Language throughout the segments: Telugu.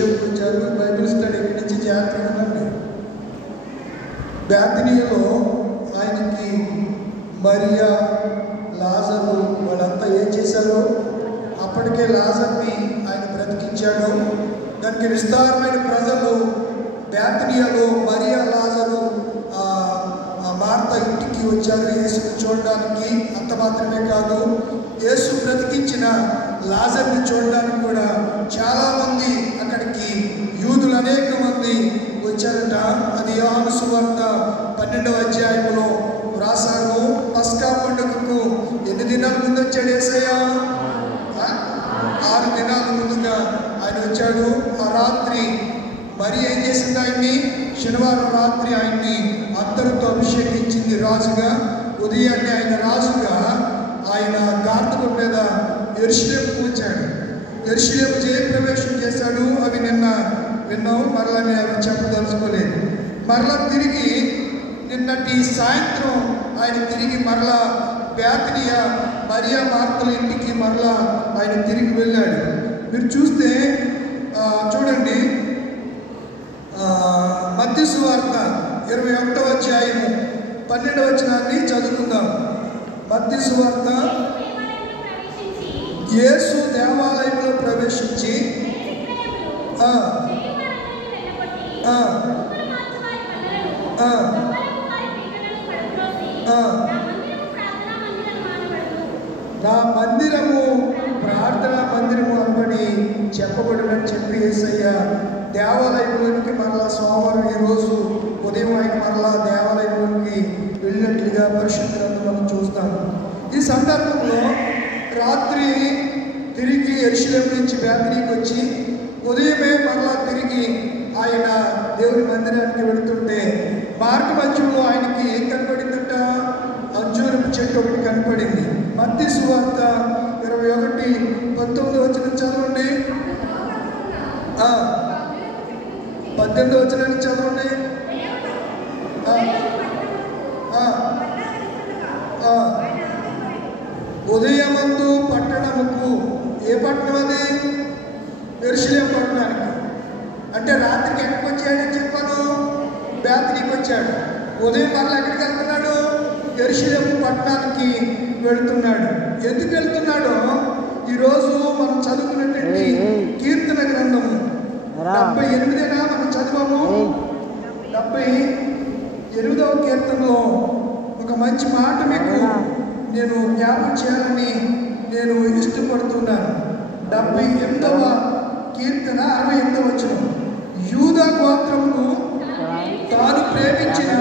యెరూషలేముకు వచ్చారు. బైబిల్ స్టడీ ఇక్కడి నుంచి జాగ్రత్తగా ఉండండి. బేతనీయలో ఆయనకి మరియా, లాజరు వాళ్ళంతా ఏం చేశారు? అప్పటికే లాజర్ని ఆయన బ్రతికించాడు. దానికి విస్తారమైన ప్రజలు బేతనీయలో మరియా, లాజరు మార్త ఇంటికి వచ్చారు యేసుని చూడడానికి. అంత మాత్రమే కాదు, యేసు బ్రతికించిన లాజర్ని చూడడానికి కూడా చాలామంది అక్కడికి యూదులు అనేక మంది వచ్చారట. అది యోహాను సువార్త 12వ అధ్యాయంలో రాశారు. పస్కా పండుగకు ఎన్ని దినాల ముందు వచ్చాడు యేసయ్య? 6 దినాల ముందుగా ఆయన వచ్చాడు. ఆ రాత్రి మరి ఏం చేసింది? ఆయన్ని శనివారం రాత్రి ఆయన్ని అత్తరుతో అభిషేకించింది రాజుగా. ఉదయాన్నే ఆయన రాజుగా ఆయన గార్ధబం మీద యెరూషలేముకు వచ్చాడు. యెరూషలేము జయప్రవేశం చేశాడు. అవి నిన్న విన్నాం, మరలా నేను అవి చెప్పదలుచుకోలేదు. మరలా తిరిగి నిన్నటి సాయంత్రం ఆయన తిరిగి మరలా బేతనీయ మరియా, మార్తల ఇంటికి మరలా ఆయన తిరిగి వెళ్ళాడు. మీరు చూస్తే చూడండి, మత్తయి సువార్త 21వ అధ్యాయము 12వ వచనాన్ని చదువుకుందాం. మత్తయి సువార్త, యేసు దేవాలయంలో ప్రవేశించి నా మందిరము ప్రార్థనా మందిరము అనబడి చెప్పబడినని చెప్పి యేసయ్య దేవాలయంలోనికి మరలా సోమవారం ఈరోజు ఉదయం ఆయన మరలా దేవాలయంలోనికి వెళ్ళినట్లుగా పరిశుద్ధ గ్రంథం మనం చూస్తాము. ఈ సందర్భంలో రాత్రి తిరిగి యెరూషలేము నుంచి బేతనీకి వచ్చి ఉదయమే మరలా తిరిగి ఆయన దేవుని మందిరానికి వెళుతుంటే మార్గ మధ్యంలో ఆయనకి ఏం కనపడిందట? అంజూరపు చెట్టు ఒకటి కనపడింది. మత్తయి సువార్త 21:19 వచనం చదవండి. 18 వచనాన్ని చదవండి. ఉదయమందు పట్టణముకు, ఏ పట్టణం అది? యెరూషలేము పట్టణానికి. అంటే రాత్రికి ఎక్కడికి వచ్చాడని చెప్పాను? బేతనీకి వచ్చాడు. ఉదయం మరలా ఎక్కడికి వెళ్తున్నాడు? యెరూషలేము పట్టణానికి వెళుతున్నాడు. ఎందుకు వెళ్తున్నాడో ఈరోజు మనం చదువుకున్నటువంటి కీర్తన గ్రంథము 78 మనం చదివాము. 78వ కీర్తనలో ఒక మంచి మాట మీకు నేను జ్ఞాపకం చేయాలని నేను ఇష్టపడుతున్నాను. 78వ కీర్తన 68వ వచనం, యూదా గోత్రమును తాను ప్రేమించిన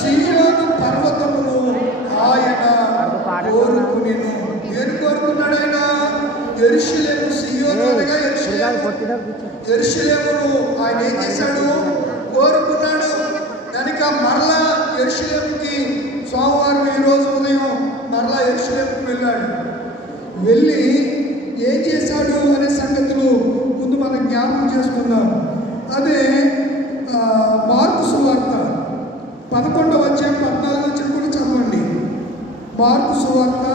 సీయోను పర్వతమును ఆయన కోరుకునేను. ఏది కోరుకున్నాడు ఆయన? యెరూషలేము, సీయోను అనగా యెరూషలేమును ఆయన ఏం చేశాడు? కోరుకున్నాడు. కనుక మరలా యెరూషలేముకి సోమవారం ఈరోజు ఉదయం మరలా యెరూషలేముకి వెళ్ళాడు. వెళ్ళి ఏం చేశాడు అనే సంగతులు ముందు మనం జ్ఞాపకం చేసుకుందాం. అదే మార్కు సువార్త 11వ అధ్యాయం 14 నుంచి కూడా చదవండి. మార్కు సువార్త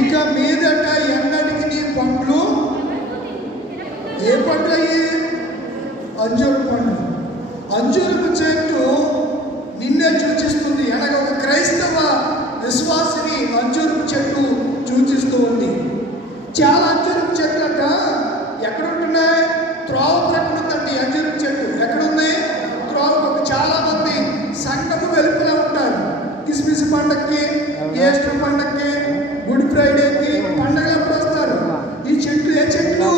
ఇక మీదట ఎన్నటికి నీ పండ్లు, ఏ పండ్లు అయ్యి? అంజూరపు పండ్లు. అంజూరపు చెట్టు నిన్నే సూచిస్తుంది. అనగా ఒక క్రైస్తవ విశ్వాసిని అంజూరపు చెట్టు సూచిస్తూ ఉంది. చాలా అంజూరపు చెట్లట ఎక్కడ ఉంటున్నాయి? త్రోవ ప్రక్కన ఉందండి అంజూరపు చెట్టు. ఎక్కడుంది? త్రోవ. చాలా మంది సంఘము వెలుపులా ఉంటారు. క్రిస్మస్ పండగకి, ఈస్టర్ పండగకి, గుడ్ ఫ్రైడేకి పండగలు ఎప్పుడు వస్తారు? ఈ చెట్లు ఏ చెట్లు?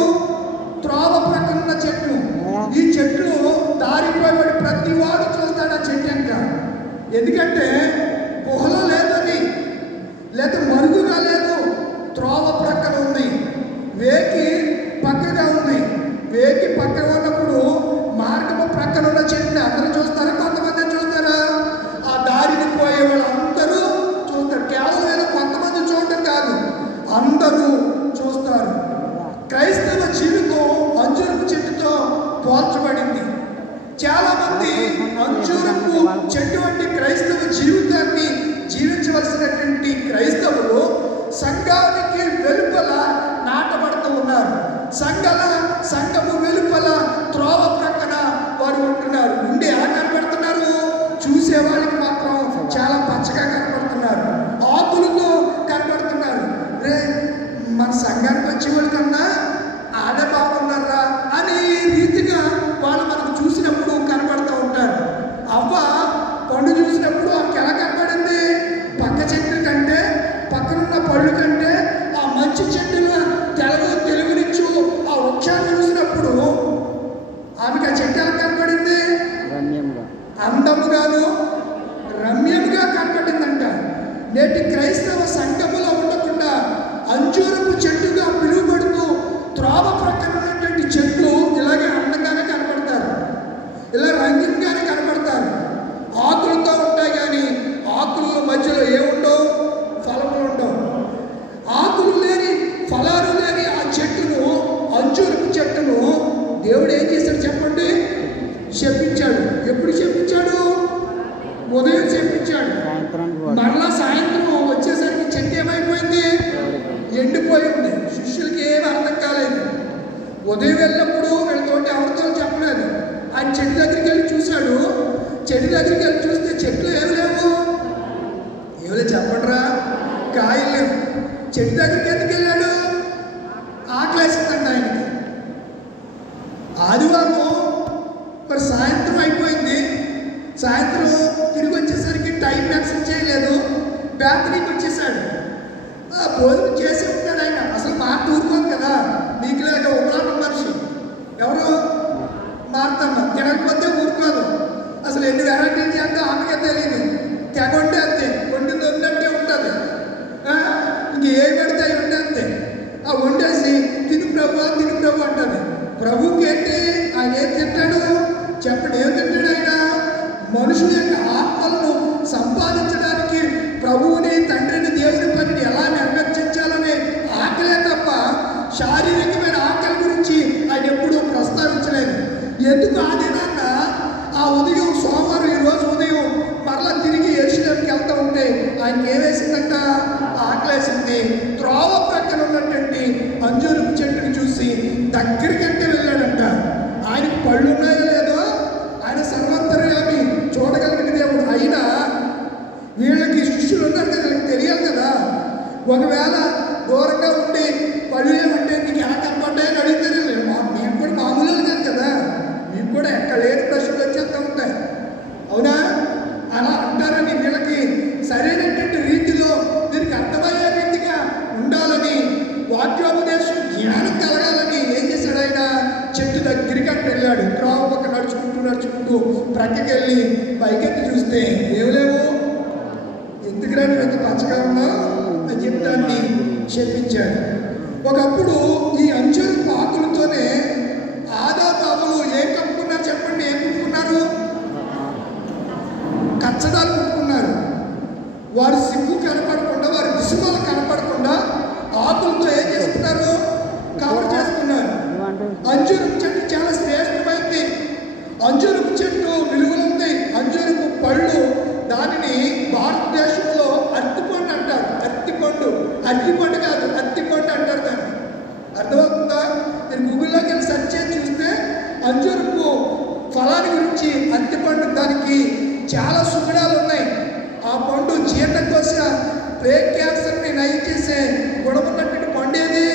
త్రోవ ప్రక్కన ఉన్న చెట్లు. ఈ చెట్లు దారిపోయి ప్రతి వాడు చూస్తాడు ఆ చెట్టు వెనక. ఎందుకంటే గుహలో లేదని, లేదా మరుగుగా లేదు, త్రోవ ప్రక్కన ఉంది, వేకి పక్కగా ఉంది. వేకి పక్కన ఉన్నప్పుడు మార్గము ప్రక్కన ఉన్న చెట్టుని అందరూ చూస్తారా? కొంతమంది చూస్తారా? ఆ దారిని పోయే వాళ్ళు అందరూ చూస్తారు. కేవలం ఏదో కొంతమంది చూడటం కాదు, అందరూ చూస్తారు. క్రైస్తవ జీవితం అంజూరపు చెట్టుతో పోల్చబడింది. చాలా మంది అంజూరపు చెట్టు వంటి క్రైస్తవ జీవితాన్ని జీవించవలసినటువంటి క్రైస్తవులు సంఘ సంఘానికి వెలుపల నాటబడుతూ ఉన్నారు. సంఘము వెలుపల త్రోవ ప్రక్కన వారు ఉంటున్నారు. ఉండి ఎలా కనబడుతున్నారు? చూసే వాళ్ళకి మాత్రం చాలా పచ్చగా కనబడుతున్నారు, ఆకులతో కనబడుతున్నారు. రే మన సంఘానికి వచ్చే వాళ్ళ కన్నా ఆడే బాగున్నారా అనే రీతిగా వాళ్ళు మనకు చూసినప్పుడు కనబడుతూ ఉంటారు. అవ్వ పండు చూసినప్పుడు ఆమెకి ఎలా కనబడింది? పక్క చెట్ల కంటే, పక్కనున్న పళ్ళు కంటే ఆ మంచి చెట్టుల తెలుగునిచ్చు ఆ వృక్షాన్ని చూసినప్పుడు ఆమెకి ఆ చెట్టు ఎలా కనబడింది? అందముగాను రమ్యంగా కనబడిందంట. నేటి క్రైస్తవ సంఘములో ఉండకుండా అంజూరపు చెట్టుగా పిలువబడుతూ త్రోవ ప్రక్కన ఉన్నటువంటి చెట్లు ఇలాగే అందంగానే కనబడతారు, ఇలా రంగుగానే కనబడతారు. ఆకులతో ఉంటాయి కానీ ఆకుల మధ్యలో ఏముండవు? ఫలములు ఉండవు. ఆకులు లేని, ఫలాలు లేని ఆ చెట్టును, అంజూరపు చెట్టును దేవుడు ఏం చేశాడు చెప్పండి? శపించాడు. ఎప్పుడు శపించాడు? ఉదయం శపించాడు. మరలా సాయంత్రం వచ్చేసరికి చెట్టు ఏమైపోయింది? ఎండిపోయింది. శిష్యులకి ఏమి అర్థం కాలేదు. ఉదయం వెళ్ళినప్పుడు వీళ్ళతోటి ఎవరితో చెప్పలేదు. ఆయన చెట్టు దగ్గరికి వెళ్ళి చూశాడు. చెట్టు దగ్గరికి వెళ్ళి చూస్తే చెట్లు ఏమి లేవు. ఏమి చెప్పండిరా, కాయలు లేవు. చెట్టు దగ్గరికి ఎందుకు వెళ్ళాడు? ఆకలేసిందండి ఆయనకి. ఆదివారం మరి సాయంత్రం అయిపోయింది. సాయంత్రం తిరిగి వచ్చేసరికి టైం ఎక్సెప్ట్ చేయలేదు. బ్యాటరీకి వచ్చేసాడు. భోజనం చేసి ఉంటాడు ఆయన. అసలు మాట ఊరుకోదు కదా, నీకు లేక ఒకలాంటి మనిషి. ఎవరు? మార్తమ్మ. తినకపోతే ఊరుకోదు. అసలు ఎన్ని వెరైటీలు చేద్దో ఆమెకే తెలియదు. తెగొంటే అంతే, వండింది వండినట్టే ఉంటుంది. ఇంక ఏ పెడితే అవి ఉంటే అంతే. ఆ వండేసి తిను ప్రభు అంటుంది. ప్రభుకి ఏంటి? ఆయన ఏం తింటాడు చెప్పండి? ఏం తింటాడు ఆయన? మనుషుల యొక్క ఆత్మలను సంపాదించడానికి ప్రభువుని, తండ్రిని, దేవుని పనిని ఎలా నిర్వర్తించాలనే ఆకలే తప్ప శారీరకమైన ఆకలి గురించి ఆయన ఎప్పుడూ ప్రస్తావించలేదు. ఎందుకు ఆ దినాన్న ఆ ఉదయం సోమవారం, ఈరోజు ఉదయం మరలా తిరిగి యెరూషలేముకి వెళ్తూ ఉంటే ఆయనకి ఏమేసిందంట? ఆకలేసింది. త్రోవ ప్రక్కన ఉన్నటువంటి అంజూరపు చెట్టుని చూసి దగ్గరికంటే వెళ్ళాడంట. ఆయనకు పళ్ళు ఉన్నాయో లేదో, ఆయన సర్వంతర్యామి, చూడగలిగిన దేవుడు. అయినా వీళ్ళకి శిష్యులు ఉన్నారు కదా, వీళ్ళకి తెలియాలి కదా. ఒకవేళ దూరంగా ఉండి పళ్ళు ఏమంటే నీకు ఎలా కనపడ్డాయని అడిగితే మీకు కూడా మామూలు కాదు కదా, మీకు కూడా ఎక్కడ లేని ప్రశ్నలు వచ్చేస్తూ ఉంటాయి. అవునా? అలా అంటారని వీళ్ళకి సరైనటువంటి రీతిలో దీనికి అర్థమయ్యే రీతిగా ఉండాలని, వాక్యోపదేశం జ్ఞానం కలగాలని ఏం చేశాడు ఆయన? చెట్టు దగ్గరికి అక్కడ వెళ్ళాడు. త్రోవ పక్క నడుచుకుంటూ ప్రక్కకెళ్ళి పైకెత్తి చూస్తే ఏమి లేవు. ఎందుకు రాని ఎంత పచ్చగా ఉన్నావు అని చెప్పి దాన్ని చెప్పించాడు. ఒకప్పుడు ఈ అంజూరపు ఆకులతోనే ఆదాబాబులు ఏం కప్పుకున్నారు చెప్పండి? ఏం కప్పుకున్నారు? కచ్చదాలు కప్పుకున్నారు. వారు సిగ్గు కనపడకుండా, వారి విసుమలు కనపడకుండా ఆకులతో ఏం చేసుకున్నారు? కవర్ చేసుకున్నారు. అంజూరపు చెట్టు చాలా శ్రేష్టమైంది. అంజూరపు చెట్టు విలువలుంది. అంజూరపు పళ్ళు, దానిని భారతదేశంలో అత్తిపండు అంటారు. అత్తిపండు కాదు, అత్తిపండు అంటారు దాన్ని. అర్థమవుతుందా? మీరు గూగుల్లోకి వెళ్ళి సెర్చ్ చేసి చూస్తే అంజూరపు ఫలాన్ని గురించి, అత్తిపండు, దానికి చాలా సుగుణాలు ఉన్నాయి. ఆ పండు జీర్ణకోశ, బ్రెయిన్ క్యాన్సర్ని నయం చేసే గుణమున్నటువంటి పండు ఏది?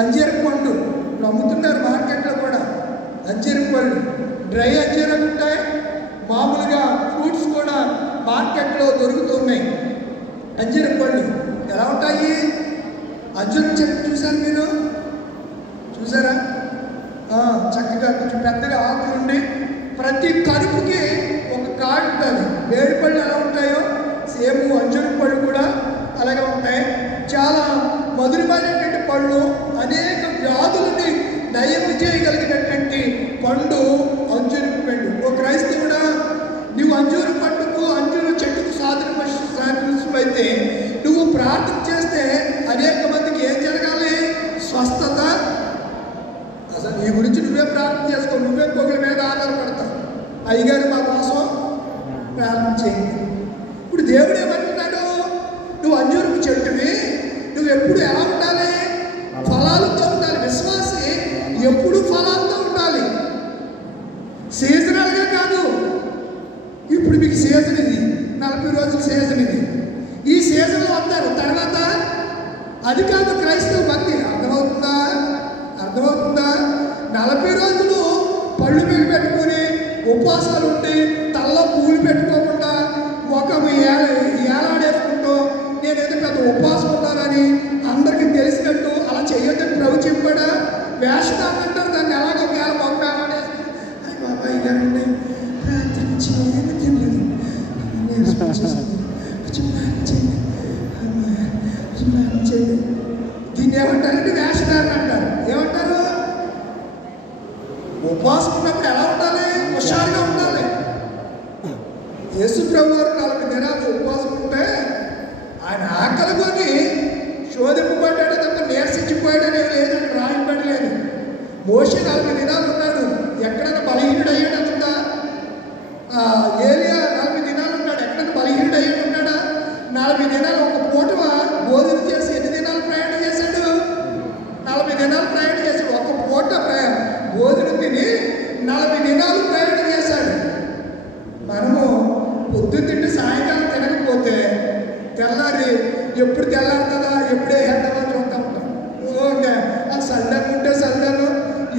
అంజీరపు పండు. ఇప్పుడు అమ్ముతున్నారు మార్కెట్లో కూడా అంజీరపు పళ్ళు. డ్రై అంజీరం ఉంటాయి, మామూలుగా ఫ్రూట్స్ కూడా మార్కెట్లో దొరుకుతున్నాయి. అంజీరపు పళ్ళు ఎలా ఉంటాయి? అంజూరం చెట్టు చూసారు మీరు? చూసారా? చక్కగా కొంచెం పెద్దగా ఆకులు ఉండి ప్రతి కడుపుకి ఒక కాడు ఉంటుంది. వేడి పళ్ళు ఎలా ఉంటాయో సేమ్ అంజూరపు పళ్ళు కూడా అలాగే ఉంటాయి. చాలా మధురమైనటువంటి పళ్ళు, అనేక వ్యాధులని నయం చేయగలిగినటువంటి పండు అంజూరపు పండు. ఓ క్రైస్తవుడా, నువ్వు అంజూరు పండుకు, అంజూరు చెట్టుకు సాదృశ్యమైతే నువ్వు ప్రార్థన చేస్తే అనేక మందికి ఏం జరగాలి? స్వస్థత. అసలు నీ గురించి నువ్వే ప్రార్థన చేసుకో, నువ్వే ఒకరి మీద ఆధారపడతావు. అయ్యగారు మా కోసం ప్రార్థన చేయండి. ఇప్పుడు దేవుడు ఏమంటున్నాడు? నువ్వు అంజూరపు చెట్టువి, ఉపవాసం ఉన్నారని అందరికీ తెలిసినట్టు అలా చేయొద్దని ప్రభు చెప్పాడా? వేషధారణ అంటారు దాన్ని. అలాగే వేళ పంపామని అయ్యి బాబాయ్ గారండి రాత్రి నుంచి ఏమి తినలేదు, దీన్ని ఏమంటారంటే వేషధారణ అంటారు. ఏమంటారు? ఉపవాసం ఉన్నప్పుడు ఎలా ఉండాలి? హుషారుగా ఉండాలి. యేసు ప్రభు వారు 40 దినాలు ఉపవాసం ఉంటే ఆయన ఆకలి కొని శోధింపబడ్డాడు తప్ప నీరసించిపోయాడనే లేదు, అక్కడ రాయబడలేదు. మోషే 40 దినాలు ఉన్నాడు, ఎక్కడైనా బలహీనుడు అయ్యాడు అంతా. ఏలియా 40 దినాలు ఉన్నాడు, ఎక్కడైనా బలహీనుడు అయ్యాడు ఉన్నాడా? 40 దినాలు ఒక పూట భోజనం చేసి ఎన్ని దినాలు ప్రయాణం చేశాడు? 40 దినాలు ప్రయాణం చేశాడు. ఒక పూట భోజనం తిని 40 దినాలు ప్రయాణం చేశాడు. మనము పొద్దున్న తింటే సాయంకాలం తినకపోతే తెల్లారి ఎప్పుడు తెల్లారుతుందా, ఎప్పుడే వేద్దామా చూస్తూ ఉంటాం. ఓకే, ఆ సండను ఉంటే సండను,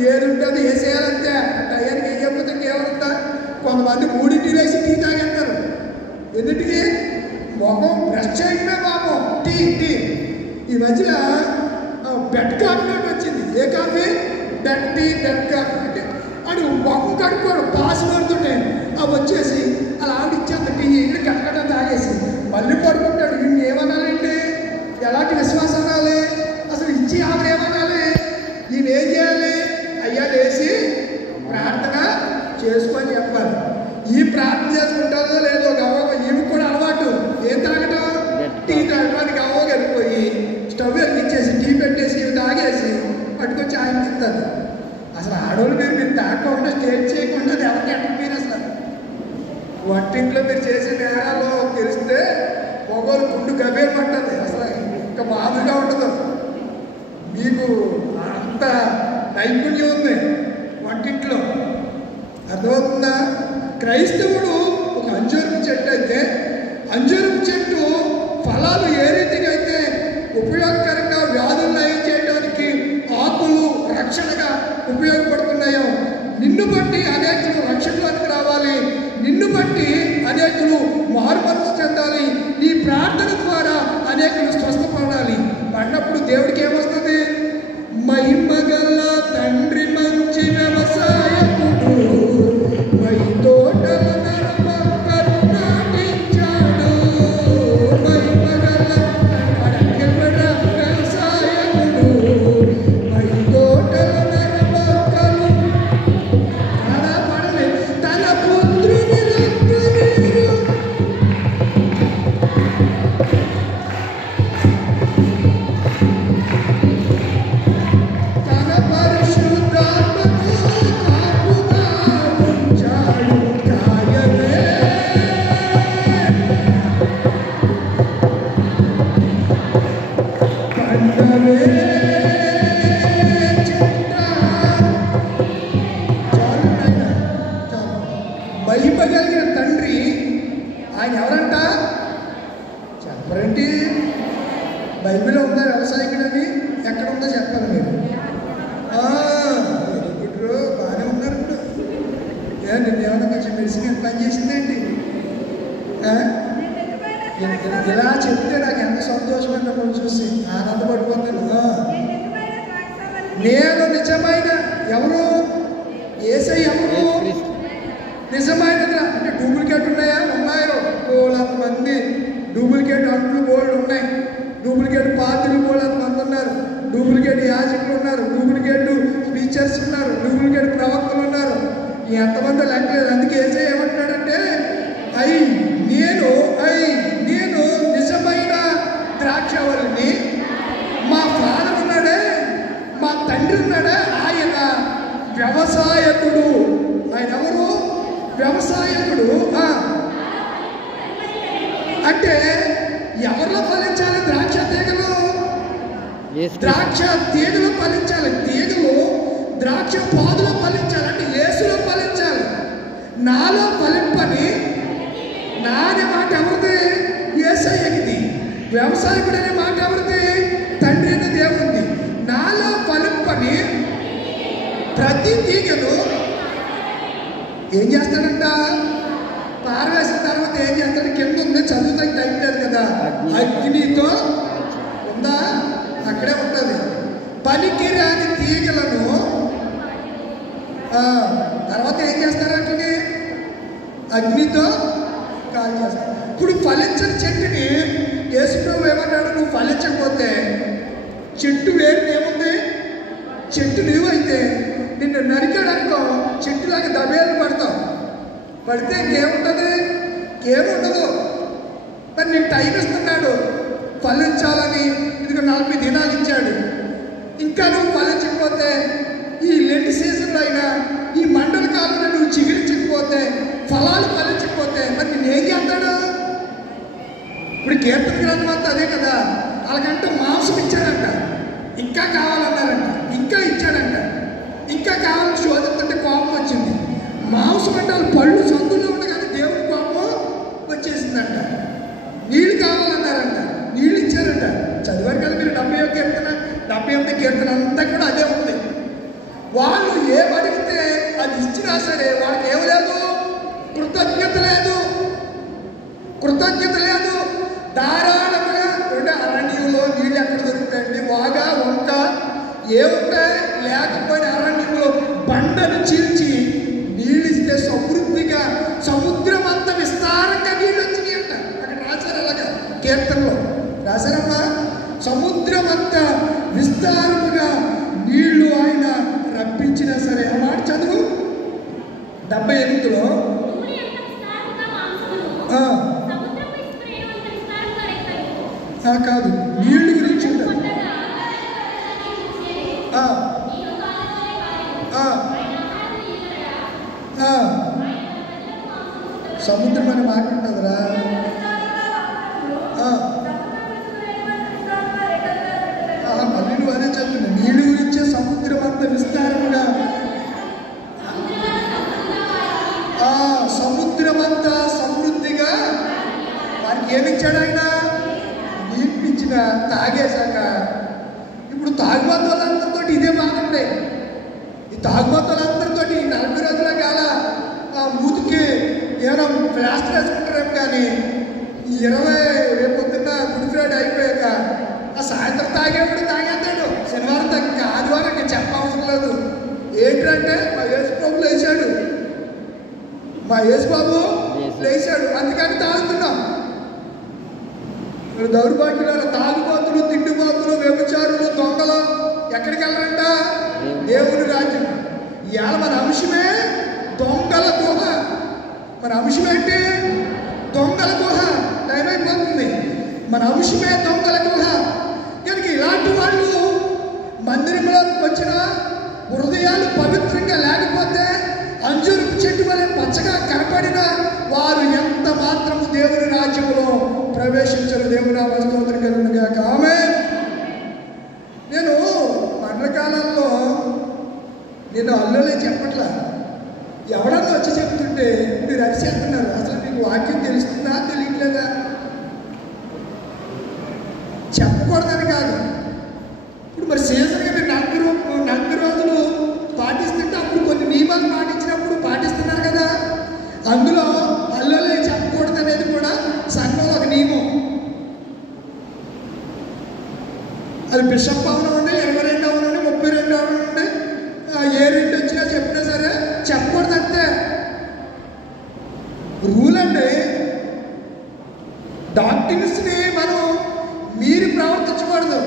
ఏది ఉంటుంది వేసేయాలంటే టయానికి వేయకపోతే ఇంకేమవుతుందా? కొంతమంది 3 వేసి టీ తాగేస్తారు. ఎందుటికి? మొహం బ్రష్ చేయడమే పాపం. టీ టీ ఈ మధ్యన బెడ్ కాఫీ అని వచ్చింది. ఏ కాఫీ? Bed tea, bed coffee. అంటే అది మొహం కడుక్కోడు, పాస్ పడుతుంటాయి. అవి వచ్చేసి అలా ఆవిడ ఇచ్చేంత టీ ఇక్కడ కట్టకట్ట తాగేసి మళ్ళీ పడుకుంటాడు. వీడిని ఏమనాలండి? ఎలాంటి విశ్వాసం అనాలి? అసలు ఇచ్చి ఆవిడ ఏమనాలి? ఈయన ఏం చేయాలి? అయ్యా లేచి ప్రార్థన చేసుకొని చెప్పాలి. ఈ ప్రార్థన చేసుకుంటారో లేదో గవ్వ ఇవి కూడా అలవాటు. ఏం తాగటం? టీ తాగడానికి గవ్వ వెళ్ళిపోయి స్టవ్ వెలిగించేసి టీ పెట్టేసి ఇవి తాగేసి పట్టుకొచ్చి ఆయన తింటారు. అసలు ఆడవాళ్ళు మీరు తాగకుండా స్టేట్ చేయకుండా అది ఎవరికి ఎక్కడ మీరు అసలు వంటింట్లో మీరు చేసే నేరాలు తెలిస్తే మగవాళ్ళు గుండు గబేరు పట్టదు. అసలు ఇంకా మామూలుగా ఉండదు. మీకు అంత నైపుణ్యం ఉంది వంటింట్లో. అర్థమవుతుందా? క్రైస్తవుడు ఒక అంజూరపు చెట్టు అయితే అంజూరపు చెట్టు ఫలాలు ఏ రీతిగా అయితే ఉపయోగకరంగా వ్యాధులు నయం చేయడానికి ఆకులు రక్షణగా ఉపయోగపడుతున్నాయో, నిన్ను బట్టి అనేకులు రక్షణలోకి రావాలి, నిన్ను బట్టి అనేకులు మారుమనసు చెందాలి, నీ ప్రార్థన ద్వారా అనేకులు స్వస్థపడాలి. పడినప్పుడు దేవుడికి ఏమొస్తుంది? మహిమగల తండ్రి మంచి వ్యవసాయకుడు, మై తోటల నరమక్కలు నాటించాడు. మహిమగల వ్యవసాయకుడు, మై తోటల నరమక్కలు పడలే తన పుత్రుని రక్తమీరు తన పరిశుద్ధాత్మకు కాపుగా ఉంచాడు. కాయమే పండవే చెట్ట. చాలు నాయనా, చాలు. మహిమ కలిగిన తండ్రి ఆయన ఎవరంట? చెప్పరండి. బైబిల్లో ఉందా వ్యవసాయకుడని? ఎక్కడ ఉందో చెప్పాలి మీరు. వెరీ గుడ్, బాగానే ఉన్నారు ఇప్పుడు. నిన్నేమన్నా కొంచెం మెడిసిన్ పని చేసిందేంటి? ఇలా చెప్తే నాకు ఎంత సంతోషమైన కొంచెం చూసి ఆనందపడిపోతాను. నేను నిజమైన ఎవరు? యేసయ్య ఎవరు? నిజమైన అంటే డూప్లికేట్ ఉన్నాయా? ఉన్నాయో బోలంతమంది. డూప్లికేట్ అంట్లు బోల్డ్ ఉన్నాయి, డూప్లికేట్ పాత్రలు బోలంతమంది ఉన్నారు, డూప్లికేట్ యాజకులు ఉన్నారు, డూప్లికేట్ స్పీచర్స్ ఉన్నారు, డూప్లికేట్ ప్రవక్తలు ఉన్నారు. ఎంతమంది లెక్కలేదు. అందుకే యేసయ్య ఏమంటున్నాడంటే నేను నిజమైన ద్రాక్షవల్లిని, మా ఫాదర్ ఉన్నాడే, మా తండ్రి ఉన్నాడే, ఆయన వ్యవసాయకుడు. ఆయన ఎవరు? వ్యవసాయకుడు. అంటే ఎవరిలో ఫలించాలి ద్రాక్ష తీగలు? ద్రాక్ష తీగలు ఫలించాలి. తీగలు ద్రాక్ష పాదులో ఫలించాలి. అంటే యేసులో ఫలించాలి. నాలో ఫలింపని నా అనే మాట ఎవరిది? యేసయ్యది. వ్యవసాయకుడు అనే మాట ఎవరిది? తండ్రి అయిన దేవుడిది. నాలో ఫలింపని ప్రతి తీగను ఏం చేస్తాడంట? పారవేసిన తర్వాత ఏం చేస్తాడు? కింద ఉంది, చదువుతానికి టైం లేదు కదా, అగ్నితో అగ్నితో కాల్ చేస్తాడు. ఇప్పుడు ఫలించని చెట్టుని యేసుప్రభు ఏమన్నాడు? నువ్వు ఫలించకపోతే చెట్టు వేరు ఏముంది? చెట్టు నీవైతే నిన్ను నరికాడనుకో చెట్టులాగా దబేలు పడతావు. పడితే ఇంకేముంటుంది? ఏముండదు. మరి నీకు టైం ఇస్తున్నాడు ఫలించాలని. ఇదిగో 40 దినాలు ఇచ్చాడు. ఇంకా నువ్వు ఫలించకపోతే ఈ లెండి సీజన్లో అయినా ఈ మండల కాలంలో నువ్వు చిగురించకపోతే ఫలాలు ఫలించకపోతే మరి నేను ఏం చేస్తాడు? ఇప్పుడు కీర్తన గ్రంథం అంతా అదే కదా. అలాగంటే మాంసం ఇచ్చాడంట, ఇంకా కావాలన్నారంట, ఇంకా ఇచ్చాడంట, ఇంకా కావాలని శోధిస్తుంటే కోపం వచ్చింది. మాంసం అంటే వాళ్ళు పళ్ళు సందులో ఉండగానే దేవుడి కోపం వచ్చేసిందంట. నీళ్ళు కావాలన్నారంట, నీళ్ళు ఇచ్చారంట. చదివారు కదా మీరు 78 కీర్తన అంతా కూడా అదే ఉంది. వాళ్ళు ఏం అడిగితే అది ఇచ్చినా సరే వాళ్ళకి ఏం లేదు? కృతజ్ఞత లేదు. ధారాళంగా అరణ్యంలో నీళ్ళు ఎక్కడ దొరుకుతాయండి? వాగా వంక ఏముంటాయి? లేకపోయినా అరణ్యంలో బండను చీల్చి నీళ్ళు ఇస్తే సమృద్ధిగా సముద్రం అంత విస్తారంగా నీళ్ళు వచ్చినాయి అంట. అక్కడ రాశారు, అలాగా కీర్తనలో రాశారమ్మా. సముద్రం అంతా విస్తారముగా నీళ్లు ఆయన రప్పించినా సరే. ఆ మాట చదువు 78లో. కాదు, నీళ్లు గురించి ఉంటుంది. సముద్రం అని మాట ఉంటుందిరా. మళ్ళీ నువ్వు అదే చదువుతున్నా. నీళ్ళు గురించే సముద్రం అంత విస్తారముగా, సముద్రం అంతా సమృద్ధిగా వారికి ఏమిచ్చాడు ఆయన? నీళ్ళిచ్చిన తాగేశాక. ఇప్పుడు తాగుబోతులందరితో ఇదే బాగుండే. ఈ తాగుబోతులందరితో 40 రోజుల కాల మూతికి ఏమైనా ప్లాస్టర్ వేసుకుంటారేమో కానీ 20 రేపొద్దున్న గుడ్ ఫ్రైడే అయిపోయాక ఆ సాయంత్రం తాగేవాడు తాగేస్తాడు. శనివారం తగ్గ ఆదివారం ఇంకా చెప్పవసరం లేదు. ఏంటంటే మా యేసుబాబు లేచాడు అందుకని తాగుతున్నాం. మీరు దౌర్భాగ్యులు, తాగుబోతులు, తిండిపోతులు, వ్యభిచారులు, దొంగలు ఎక్కడికి వెళ్ళరంట? దేవుని రాజ్యం. ఇవాళ మన అంశమే దొంగల గుహ. మన అంశం ఏంటి? దొంగల గుహ. టైం అయిపోతుంది. మన అంశమే దొంగల గుహ. కనుక ఇలాంటి వాళ్ళు మందిరంలోకి వచ్చిన హృదయాలు పవిత్రంగా లేకపోతే అంజూరపు చెట్టు వలె పచ్చగా కనపడిన వారు ఎంత మాత్రము దేవుని రాజ్యంలో ప్రవేశించరు. దేవుని స్తోత్రం కలుగును గాక. ఆమేన్. నేను మండలకాలంలో నేను అల్లులే చెప్పట్లా. ఎవడన్నా వచ్చి చెప్తుంటే మీరు అరిచేస్తున్నారు. అసలు మీకు వాక్యం తెలుస్తుందా తెలియట్లేదా? చెప్పకూడదని కాదు. ఇప్పుడు మరి సీజన్గా మీరు 40 రోజులు పాటిస్తుంటే అప్పుడు కొన్ని నియమాలు పాటించినప్పుడు పాటిస్తున్నారు కదా. అందులో అల్లులే చెప్పకూడదు అనేది కూడా సంఘంలో ఒక నియమం. అది బిషప్ అవనండి, 22 అవనండి, 32 అవనండి, ఏ 2 వచ్చినా చెప్పినా సరే చెప్పకూడదు అంతే. రూల్ అండి. డాక్టర్స్ని మనం మీరు ప్రవర్తించకూడదు.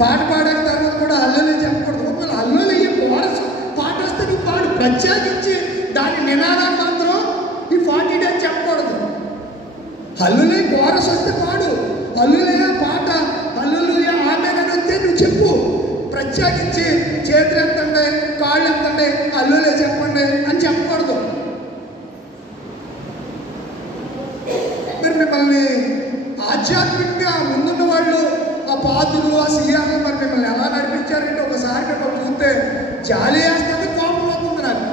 పాట పాడిన తర్వాత కూడా అల్లులే చెప్పకూడదు. ఒకవేళ అల్లులు ఈ కోరస్ పాట వస్తే నువ్వు పాడు. ప్రత్యేకించి దాని నినాదాన్ని మాత్రం ఈ 40 days చెప్పకూడదు. అల్లులే కోరస్ వస్తే పాడు. అల్లులే పాట, అల్లులుయా ఆమేన్ అని వస్తే నువ్వు చెప్పు. ప్రత్యేకించి చేతులు ఎత్తండి, కాళ్ళు ఎత్తండి, అల్లులే చెప్పండి అని చెప్పకూడదు. మరి మిమ్మల్ని ఆధ్యాత్మికంగా ముందున్న వాళ్ళు, ఆ పాదులు, ఆ సీఆర్లు మరి మిమ్మల్ని ఎలా నడిపించారంటే ఒకసారి మిమ్మల్ని చూస్తే జాలి వేస్తుంది, కోపం అవుతుంది నాకు.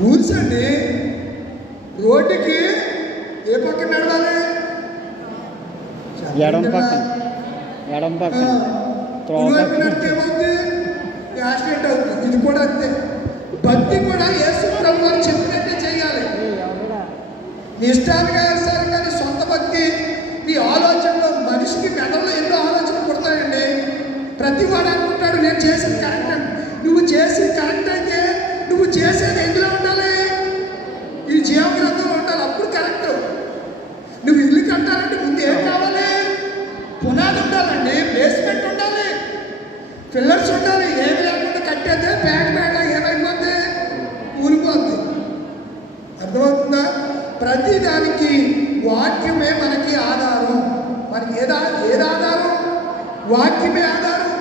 రూల్స్ అండి. రోడ్డుకి ఏ పక్కన నడవాలి? ఎడం పక్కన. నడితే ఏమవుతుంది? యాక్సిడెంట్ అవుతుంది. ఇది కూడా అంతే. భక్తి కూడా యేసు ప్రభు వారు చెప్పినట్టే చేయాలి. నీ ఇష్టానుసారంగానే సొంత భక్తి, నీ ఆలోచనలో మనిషికి మెదడులో ఎన్నో ఆలోచనలు పుడతాయండి. ప్రతి వాడు అనుకుంటాడు నేను చేసింది కరెక్ట్ అని. నువ్వు చేసి కరెక్ట్ అయితే ఏం కావాలి? పునాది ఉండాలండి, బేస్మెంట్ ఉండాలి, పిల్లర్స్ ఉండాలి. ఏమి లేకుండా కట్టేస్తే పేట ఏమైపోద్ది? కూలిపోద్ది. అర్థమవుతుందా? ప్రతిదానికి వాక్యమే మనకి ఆధారం. మనకి ఏది ఆధారం? వాక్యమే ఆధారం.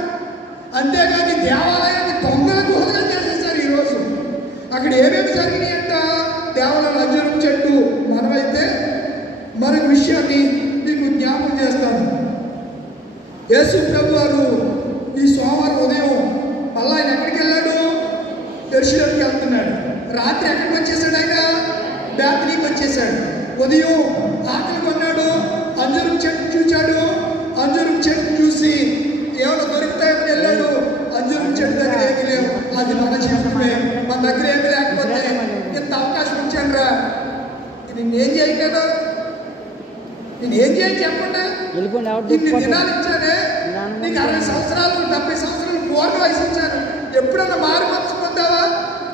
అంతేగాని దేవాలయాన్ని దొంగల గుహలుగా చేసేసారు ఈరోజు. అక్కడ ఏమేమి జరిగినాయి అంట? దేవాలయం అంజూరపు చెట్టు. మనమైతే మరొక విషయాన్ని మీకు జ్ఞాపకం చేస్తాను. యేసు ప్రభు వారు ఈ సోమవారం ఉదయం మళ్ళీ ఆయన ఎక్కడికి వెళ్ళాడు? యెరూషలేముకి వెళ్తున్నాడు. రాత్రి ఎక్కడికి వచ్చేసాడు? ఆయన బేతనీకి వచ్చేసాడు. ఉదయం ఆకలి కొన్నాడు, అంజూరపు చెట్టు చూచాడు. అంజూరపు చెట్టు చూసి ఏమైనా దొరుకుతాయని వెళ్ళాడు. అంజూరపు చెట్టు దగ్గర ఏమీ లేవు. అది మన జీవితమే. మన దగ్గర ఏమి లేకపోతే ఇంత అవకాశం ఇచ్చాను రా, నేనేం చేయగలను? నేనేం చేయాలి చెప్పండి? ఇన్ని దినాలు ఇచ్చానే, నీకు 60 సంవత్సరాలు 70 సంవత్సరాలు పూర్ణ వయసు ఇచ్చాను. ఎప్పుడన్నా మారు మనసు పొందావా?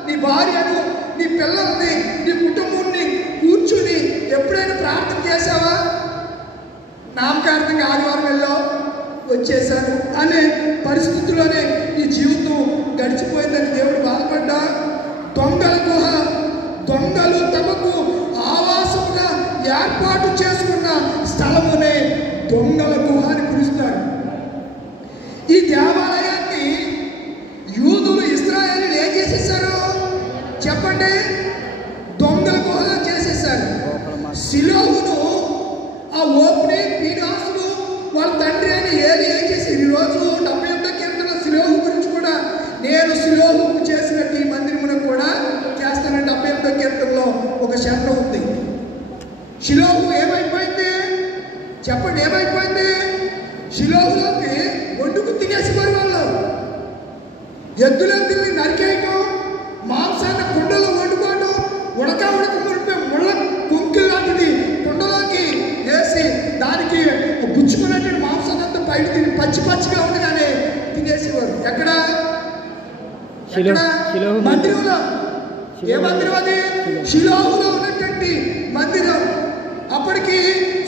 నీ భార్యను, నీ పిల్లల్ని, నీ కుటుంబాన్ని కూర్చుని ఎప్పుడైనా ప్రార్థన చేసావా? నామకార్థంగా ఆదివారం వెళ్ళావు, వచ్చేసాను అనే పరిస్థితుల్లోనే ఈ జీవితం గడిచిపోయిందని దేవుడు బాధపడ్డా. దొంగల గుహ, దొంగలు తమకు ఆవాసముగా ఏర్పాటు చేసుకున్న స్థలమునే దొంగల గుహ అని పిలుస్తారు. ఈ దేవాలయాన్ని యూదులు, ఇశ్రాయేలీయులు ఏం చేసేసారు చెప్పండి? దొంగల గుహగా చేసేసారు. షిలోహును, ఆ ఓపుని పీనాసులు వాళ్ళ తండ్రి అని ఏలి ఏం చేసి ఈరోజు 78వ కీర్తన షిలోహు గురించి కూడా, నేను షిలోహు చేసినట్టు ఈ మందిరమును కూడా చేస్తానని 78వ కీర్తనలో ఒక శాతం ఉంది. షిలోహు ఏమైపోయింది చెప్పండి? ఏమైపోయింది? షిలోహులోకి ఒడ్డుకు తినేసిపోయి వాళ్ళు ఎద్దులెద్దుల్ని నరికేయటం, మాంసాన్ని కుండలో వండుకోవడం, ఉడక మునిపే ముళ్ళ కుంకి లాంటిది కుండలోకి వేసి దానికి గుచ్చుకున్నట్టు మాంసం అంతా బయట తిని పచ్చిగా ఉండగానే తినేసేవారు. ఎక్కడ? మందిరంలో. ఏ మందిరం అది? షిలోహులో ఉన్నటువంటి మందిరం. అప్పటికి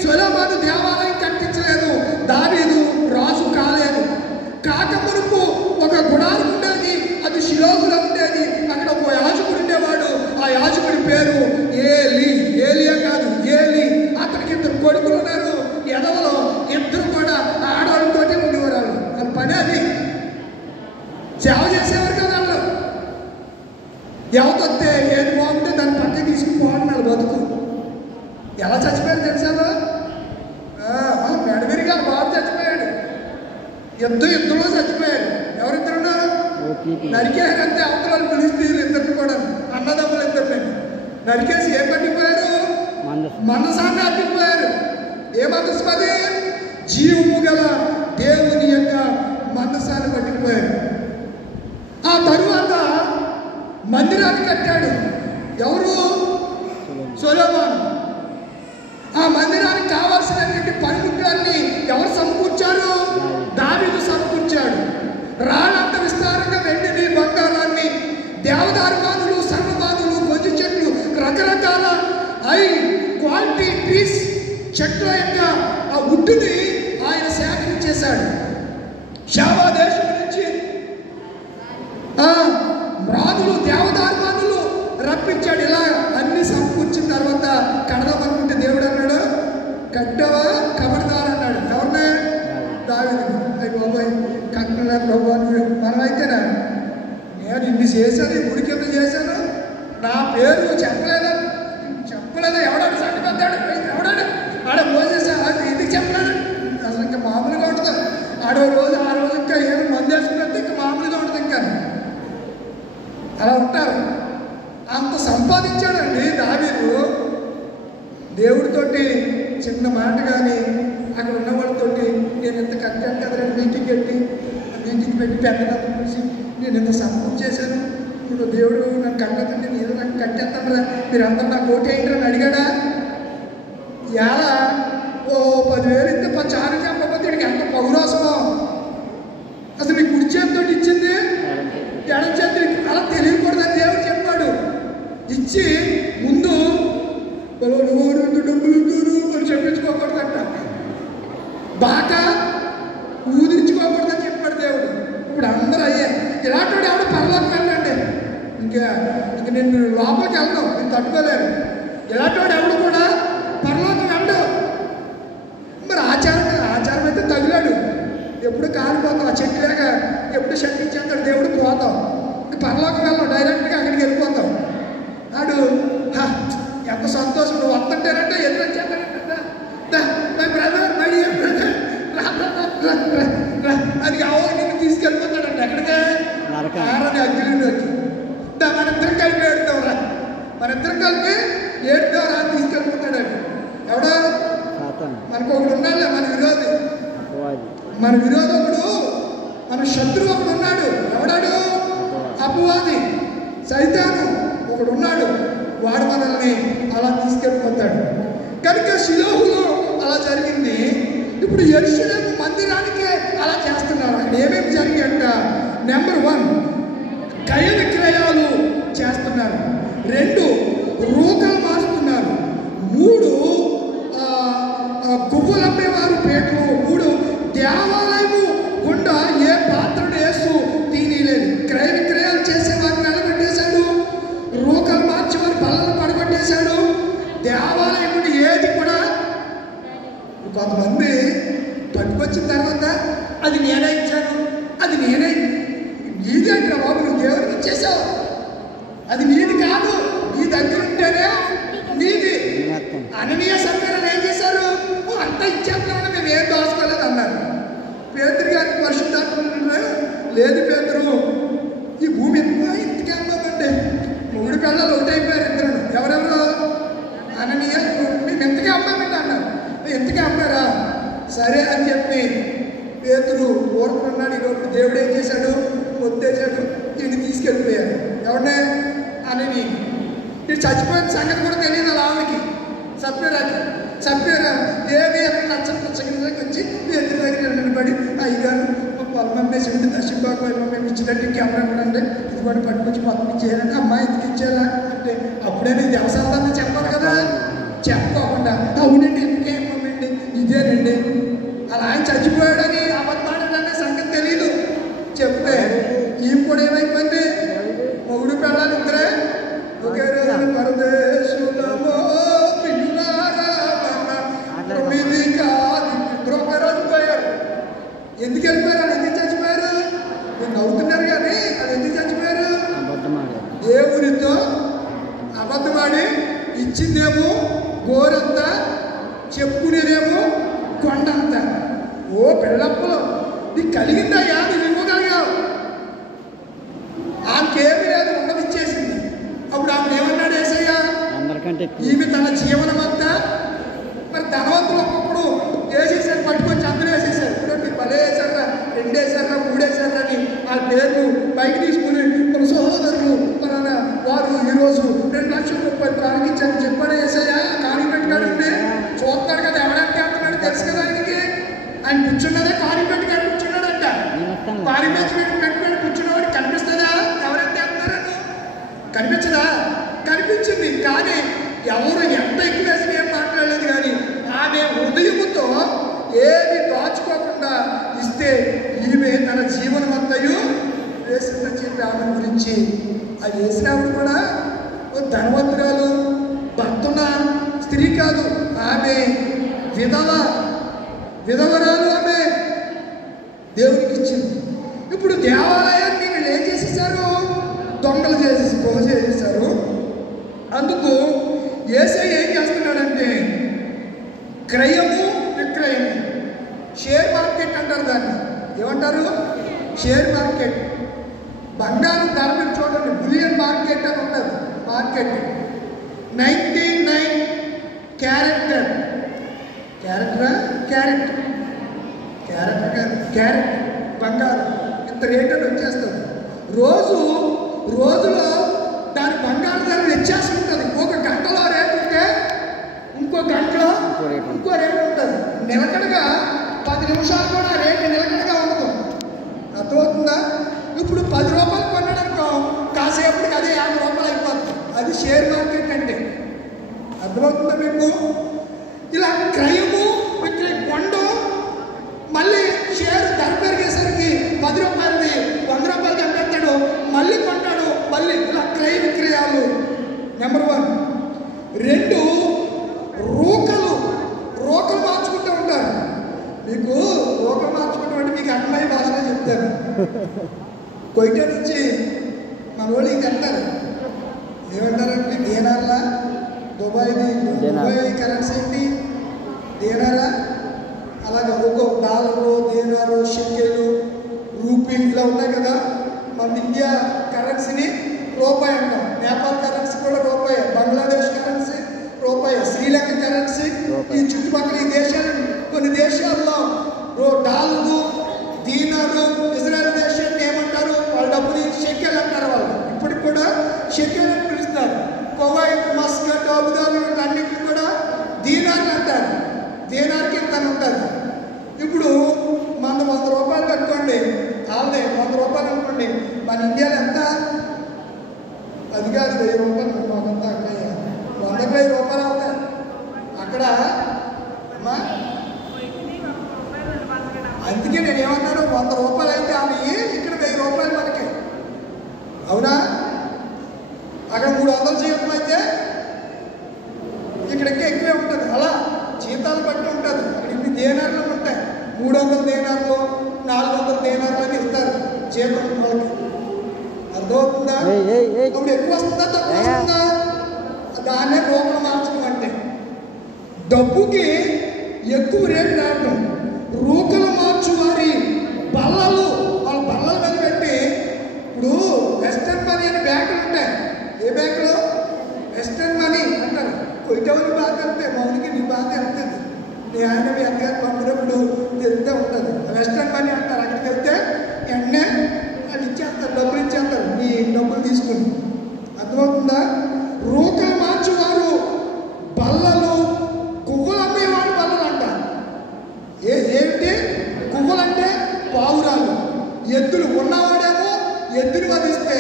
సొలొమోను దేవాలయం కట్టించలేదు, దావీదు రాజు కాలేదు. కాకమునుపు ఒక గుడారం ఉండేది, అది షిలోహులో ఉండేది. అక్కడ ఒక యాజకుడు ఉండేవాడు. ఆ యాజకుడి పేరు ఏలియా కాదు, ఏలి. అతనికి 2 కొడుకులు ఉన్నారు. ఎదవలో 2 కూడా ఆడవాళ్ళతోటే ఉండేవారు. అది పని, అది సేవ చేసేవారు కదా వాళ్ళు. ఎవతొస్తే ఏది బాగుంటే దాన్ని పక్కకి తీసుకుపోవడం వాళ్ళ బతుకు. ఎలా చచ్చిపోయారు తెలుసావా? మెడవిరిగా బాబు చచ్చిపోయాడు. ఇద్దరు చచ్చిపోయారు. ఎవరిద్దరున్నా? నరికేకంటే అవతల పిలిస్తే 2 కూడా అన్నదమ్ములు 2 నరికేసి ఏం పట్టిపోయారు? మనసాన్ని అడ్డిపోయారు. ఏ మనసు? అది జీవము గల దేవుని యొక్క మనసాన్ని పట్టిపోయారు. ఆ తరువాత మందిరాన్ని కట్టాడు. ఎవరు? సొలొమోను. ఆ మందిరానికి కావాల్సినటువంటి పనిముట్లన్నీ ఎవరు సమకూర్చారు? దావీదు సమకూర్చాడు. రాళ్ళంత విస్తారంగా వెండిని, బంగారాన్ని, దేవదారుమానులు, సర్వమానులు, గొంజి చెట్లు, రకరకాల క్వాలిటీ ట్రీస్ చెట్ల యొక్క ఆ వుడ్డుని ఆయన సేకరించేశాడు. షావా దేశం నుంచి మ్రాదులు, దేవదారుమానులు రప్పించాడు. ఇలా అన్ని సమకూర్చిన తర్వాత కడదామనుకుంటే దేవుడు అన్నాడు, కట్టవా కబర్దార్ అన్నాడు. ఎవరినే? దావీదు. అయ్యి బాబాయ్ కట్టడా ప్రభు మనమైతేనా? నేను ఇన్ని చేశాను, ఈ గుడి కింద చేశాను, నా పేరు చెప్పలేదా? ఎవడాడు సంటి పెద్దాడు? ఎవడాడు? ఆడ మోసేసా ఇది చెప్పలేదు. అసలు ఇంకా మామూలుగా ఉంటుంది. ఆ రోజు ఇంకా ఏమి మందేసుకున్నట్టు ఇంకా మామూలుగా ఉంటుంది. ఇంకా అలా ఉంటారు. అంత సంపాదించాడండి దావీదు. దేవుడితోటి చిన్న మాట కానీ అక్కడ ఉన్న వాళ్ళతోటి నేను ఇంత కట్టాను కదా, మీటింగ్ పెట్టి పెద్దనంత చూసి నేను ఇంత సంపూర్ణ చేశాను, ఇప్పుడు దేవుడు నన్ను కట్టదండి, నేను నాకు కట్టేస్తాను రా, మీరు అందరూ నాకు ఓటు వేయండి అని అడిగాడా? ఎలా 10,000 ఇస్తే 10 చెప్పకపోతే ఇక్కడికి ఎంత పౌరాసమో. అసలు నీ కుడి చేతితో ఇచ్చింది ఎడం చేతి అలా తెలియకూడదని దేవుడు చెప్పాడు. ఇచ్చి ముందు డబ్బులు అని చెప్పించుకోకూడదంట. బాగా ఊదించుకోకూడదని చెప్పాడు దేవుడు. ఇప్పుడు అందరూ అయ్యే ఇలాంటి వాడు ఎవడు పరలోకి వెళ్ళండి, ఇంకా నేను లోపలికి వెళ్దాం, నేను తట్టుకోలేను. ఇలాంటి వాడు ఎవడు కూడా పరలోకి వెళ్ళు. మరి ఆచారం అయితే తగిలాడు, ఎప్పుడు కాలిపోతాం, ఆ చెట్టులాగా ఎప్పుడు శక్తించేస్తాడు దేవుడు, పోతాం. పరలోకి వెళ్ళాం, డైరెక్ట్గా అక్కడికి వెళ్ళిపోతాం. నాడు ఎంత సంతోషం, నువ్వు వస్తుంటేనంటే ఎదురు వచ్చేస్తానంటే my brother, my dear brother, అది కావాలి నిన్ను తీసుకెళ్ళిపోతాడంట. ఎక్కడికే ఆరని అగ్గిలోకి వచ్చి మనిద్దరం కలిపి ఏడుతావురా, మనిద్దరం కలిపి ఏడుతావురా అని తీసుకెళ్ళిపోతాడండి. ఎవడో మనకు ఒకడు ఉన్నాడులే, మన విరోధి ఒకడు, మన శత్రువు ఒకడు ఉన్నాడు. ఎవడాడు? అపవాది, సైతాను ఒకడు ఉన్నాడు. వాడు మనల్ని అలా తీసుకెళ్ళిపోతాడు. కనుక షిలోహులో అలా జరిగింది. ఇప్పుడు యెరూషలేము మందిరానికే అలా చేస్తున్నారు. అక్కడ ఏమేమి జరిగాయంట? నెంబర్ 1 క్రయ విక్రయాలు చేస్తున్నారు. 2 రూకలు మార్చుతున్నారు. 3 గువ్వలు అమ్మేవారు పేటలు. 3 దేవాలయము గుండా ఏ పాత్రను వేస్తూ తీయలేదు. క్రయ విక్రయాలు చేసేవారిని నిలబెట్టేశాడు, రూకలు మార్చేవారు బల్లలు పడగొట్టేశాడు. దేవాలయం నుండి ఏది కూడా కొంతమంది పట్టుకొచ్చిన తర్వాత అది నేనే ఇచ్చాను, అది నేనే, నీది అంటే బాబు నువ్వు దేవుడికి ఇచ్చేసావు, అది నీది కాదు, నీ దగ్గర ఉంటేనే నీది. అననీయ సభ్యులను ఏం చేశారు? అంతా ఇచ్చేస్తామని మేము ఏం దోచుకోలేదు అన్నారు. పేతురు గారికి పరిశుద్ధాత్మ లేదు, పేతురు ఈ భూమి ఇంతకే అమ్మామండి, 3 పిల్లలు ఒకటైపోయారు ఇద్దరు. ఎవరెవరు? అననీయ, మేము ఇంతకే అమ్మామండి అన్నారు. ఇంతకే అమ్మారా? సరే అని చెప్పి పేతురు ఊరుకున్నాడు. ఈరోజు దేవుడు ఏం చేశాడు? వద్దేశాడు, వీడిని తీసుకెళ్ళిపోయాడు. ఎవరినే? అనని. వీడు చచ్చిపోయిన సంగతి కూడా తెలియదు అలా ఆమెకి. చెప్పారా ఏమి అని నచ్చకి వచ్చి పేతురు దగ్గర నిలబడి, అయ్యగారు మా పొలం అమ్మేసి ఉండి దశబాబు మేము ఇచ్చినట్టు ఇంకెవరైనా కూడా అంటే ఇది కూడా పట్టుకొచ్చి మొత్తం ఇచ్చేయాలంటే అమ్మాయి ఎందుకు ఇచ్చేలా అంటే అప్పుడైనా ఇది అవసరం చెప్పాలి కదా. చెప్పకుండా అవునండి ఎందుకేమండి ఇదేనండి అలా ఆయన చచ్చిపోయాడని అబద్ధాడనే సంగతి తెలీదు. చెప్తే ఈమె కూడా ఏమైపోయింది? మొగుడు పిల్లలు ఇద్దరే ఒకే రోజు పరదేశులమో ఒకే రోజు పోయారు. ఎందుకు వెళ్ళిపోయారు? అది ఎందుకు చచ్చిపోయారు? మీరు నవ్వుతున్నారు కానీ అది ఎందుకు చచ్చిపోయారు? దేవుడితో అబద్ధమాడి ఇచ్చిందేమో గోరంత, చెప్పుకునేదేమో కొండంత. ఓ పిల్లప్పులు నీకు కలిగిందయ్యా, నువ్వు ఇవ్వగలిగావు. ఆమెకేమీ లేదు, ఉన్నది ఇచ్చేసింది. అప్పుడు ఆమె ఏమన్నాడు యేసయ్య? ఈమె తన జీవనమంతా మరి ధనవంతులు ఒకప్పుడు వేసేసారు, పట్టుకొచ్చి అందరూ వేసేసారు. ఇప్పుడు మీరు భలే వేసారా, 2 వేసారా, 3 వేసారా అని వాళ్ళ పేర్లు బయట తీసుకుని మన సహోదరులు మన వారు ఈరోజు 2,30,000 ప్రారంభించారని చెప్పాడు యేసయ్య. కాని పెట్టుకాడండి చూస్తాడు కదా, ఎవడంటే అంటున్నాడు తెలుసు కదా ఆయనకి. ఆయన కూర్చున్నదే కాని పెట్టుకాడు కూర్చున్నాడంట. కాని పెట్టుకుని కూర్చున్నవాడు కనిపిస్తుందా? ఎవరైతే అంటున్నారని కనిపించదా? కనిపించింది. కానీ ఎవరు ఎంత ఎక్కువ వేసిన ఏం మాట్లాడలేదు. కానీ ఆమె హృదయముతో ఏమి దాచుకోకుండా ఇస్తే ఈమె తన జీవనమంతయు వేసిందని చెప్పి ఆమె గురించి ఆ వేసినప్పుడు కూడా ధనవంతురాలు, భర్తున్న స్త్రీ కాదు, ఆమె విధవరాలు. ఆమె దేవుడికి ఇచ్చింది. ఇప్పుడు దేవాలయాన్ని వీళ్ళు ఏం చేసేసారు? దొంగలు చేసేసి పొగ చేసేసారు. అందుకు యేసయ్య ఏం చేస్తున్నాడంటే క్రయము విక్రయము, షేర్ మార్కెట్ అంటారు దాన్ని. ఏమంటారు? Share market. బంగారం ధర మీరు చూడండి, బులియన్ మార్కెట్ అని ఉంటుంది. మార్కెట్ 99 క్యారెట్ బంగారం ఇంత రేటు అని వచ్చేస్తుంది. రోజులో దాని బంగారం ధర వ్యత్యాసం ఉంటుంది. ఒక గంటలో రేటు ఉంటే ఇంకో గంటలో ఇంకో రేటు ఉంటుంది. నిలకడగా 10 నిమిషాలు కూడా రేటు నిలకడగా ఉండదు. అర్థమవుతుందా? ఇప్పుడు 10 రూపాయలు కొనడానికో కాసేపటికి అదే 50 రూపాయలు అయిపోతుంది. అది షేర్ మార్కెట్ అంటే. అర్థమవుతుందా మీకు? ఇలా క్రయము విక్రయం, కొండ కొయిటా నుంచి మన వాళ్ళు ఇది అంటారు, ఏమంటారంటే దేనార్లా. దుబాయ్ కరెన్సీ ఏంటి? దేనారా. అలాగే ఒక్కో డాలరు, దేనారు, షెకెలు, రూపీ ఇలా ఉన్నాయి కదా. మన ఇండియా కరెన్సీని రూపాయి అంటాం. నేపాల్ కరెన్సీ కూడా రూపాయి, బంగ్లాదేశ్ కరెన్సీ రూపాయి, శ్రీలంక కరెన్సీ. ఈ చుట్టుపక్కల ఈ దేశాలు, కొన్ని దేశాల్లో డాలరు, దీనారు, ఇజ్రాయెల్ దేశాన్ని ఏమంటారు? వాళ్ళ డబ్బుని షెకెల్ అంటారు. వాళ్ళు ఇప్పటికి కూడా షెకెల్ అని పిలుస్తారు. కువైట్, మస్కట్, అబుదాబి వీటన్నిటిని కూడా దీనార్లు అంటారు. దీనార్కి ఇంత ఉంటుంది. ఇప్పుడు మన 100 రూపాయలు కట్టుకోండి, వాళ్ళే 100 రూపాయలు అనుకోండి. మన ఇండియాలో ఎంత? అది కాదు, 1000 రూపాయలు. మాకంతా అక్కడ 100 రూపాయలు అవుతాయి. అక్కడ అందుకే నేను ఏమన్నాను, 100 రూపాయలు అయితే అవి ఇక్కడ 1000 రూపాయలు మనకి. అవునా? అక్కడ 300 జీతం అయితే ఇక్కడ ఇంకా ఎక్కువే ఉంటుంది. అలా జీతాలు బట్టి ఉంటుంది. అక్కడ ఇన్ని దేనార్లు ఉంటాయి. 300 దేనార్లు, 400 దేనార్లు అని ఇస్తారు జీతం వాళ్ళకి. అర్థమవుతుందా? అప్పుడు ఎక్కువ వస్తుందా తక్కువ వస్తుందా? దాన్నే రూపం మార్చడం అంటే. డబ్బుకి ఎక్కువ రేటు రావడం. రూకలు మార్చు వారి బల్లలు, వాళ్ళ బల్లల మీద పెట్టి, ఇప్పుడు వెస్టర్న్ మనీ అని బ్యాంకులు ఉంటాయి. ఏ బ్యాంకులో? వెస్టర్న్ మనీ అంటారు. కొయిటవుని బాధ వెళ్తే మౌనికి నీ బాధ వెళ్తుంది. నీ ఆయన మీ అన్నగారు పంపినప్పుడు తెలుస్తూ ఉంటుంది. వెస్టర్న్ మనీ అంటారు. అక్కడికి వెళ్తే వెంటనే వాళ్ళు ఇచ్చేస్తారు, డబ్బులు ఇచ్చేస్తారు, మీ డబ్బులు తీసుకుని. అర్థమవుతుందా? రూకలు మార్చువారు బల్లలు, కువ్వలు అమ్మేవాడు బల్లలు అంటారు. ఏమిటి కువ్వలంటే? పావురాలు. ఎద్దులు ఉన్నవాడేమో ఎద్దులు వదిస్తే,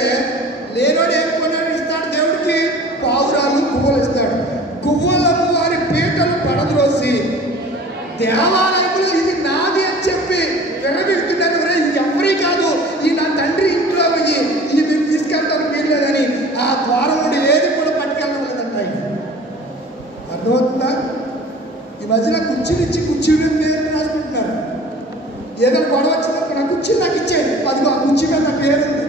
లేనోడు ఏం కొన్నాడు ఇస్తాడు దేవుడికి? పావురాలు, కువ్వలు ఇస్తాడు. కువ్వలము వారి పీటలు పడద్రోసి దేవాలయంలో ఇది నాది అని చెప్పి విరవిడుతున్నాను. ఇది ఎవరి కాదు, ఈ నా తండ్రి ఇంట్లో పోయి ఇది మీరు తీసుకెళ్తారు మీరు లేదని ఆ ద్వారముడు ఏది కూడా పట్టుకెళ్ళడం లేదంట. అర్థమవుతుందా? ఈ మధ్యన కుర్చీలు ఇచ్చి కుర్చీలు పేరు రాసుకుంటున్నారు. ఏదైనా గొడవ వచ్చినప్పుడు నా కుర్చీ నాకు ఇచ్చేది, అదిగో ఆ కుర్చీ మీద నా పేరు ఉంది.